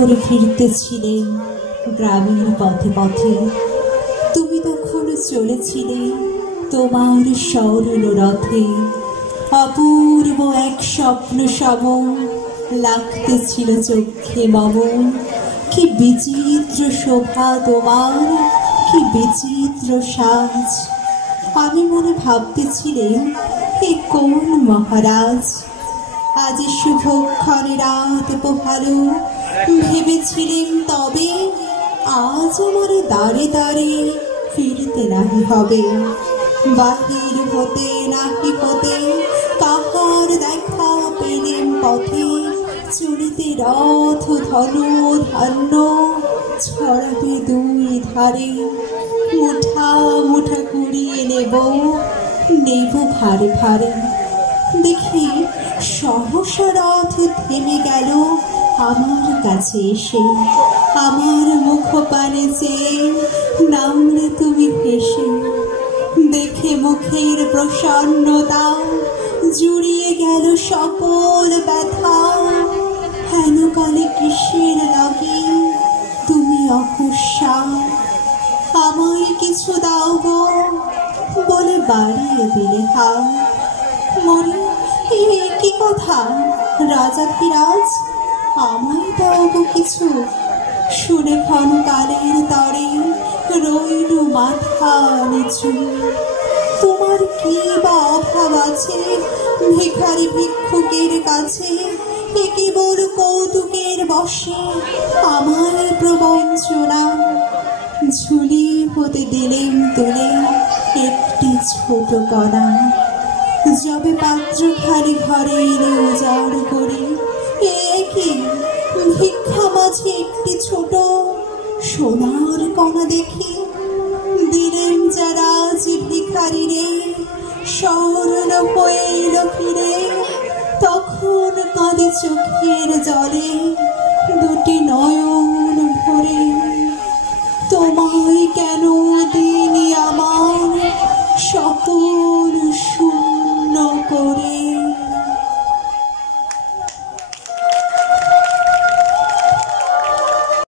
করে ফিরতেছিলে গ্রামের পথে পথে। তুমি তখন চলেছিলে তোমার স্মরণ রথে। অপূর্ব এক স্বপ্ন সম লাগতেছিল চোখে মম। কি বিচিত্র শোভা তোমার, কি বিচিত্র সাজ। আমি মনে ভাবতেছিলেন এ কোন মহারাজ। আজ শুভক্ষণে রাত পোহালো, ভেবেছিলেন তবে আজ আমার দাঁড়ে দাঁড়ে ফিরতে নাহি হবে। বাহির হতে নাহি হতে কাহার দেখা পেলেন পথে। চলিতে রথ ধনু ধান্য ছড়াবে দুই ধারে। মুঠা মুঠা কুড়িয়ে নেব নেব ভারে ভারে। দেখি সহসা রথ থেমে গেল আমার কাছে এসে। আমার মুখ পানে চেয়ে নামলে তুমি হেসে। দেখে মুখের প্রসন্নতা জুড়িয়ে গেল সকল ব্যথা। হেন কালে কিসের লাগে তুমি অকস্মা। আমায় কিছু দাও গো বলে বাড়িয়ে দিলে হাত। মনে কি কথা রাজাধিরাজ, আমায় দাও গো কিছু। শুনে ক্ষণকালের তরে রইল মাথা নিচু। তোমার কি বা অভাব আছে ভিখারি ভিক্ষুকের কাছে। এ কেবল কৌতুকের বশে আমার প্রবঞ্চনা। ঝুলি হতে দিলেন তুলে একটি ছোট কণা। যবে পাত্র খালি ঘরে এলে উজাড় করে। এ কি ভিক্ষা মাঝে একটি ছোট সোনার কণা দেখি। দিলেন যারা যে ভিখারি রে স্মরণ হয়ে এলো ফিরে। তখন কাঁদে চোখের জলে দুটি নয়ন ভরে। তোমার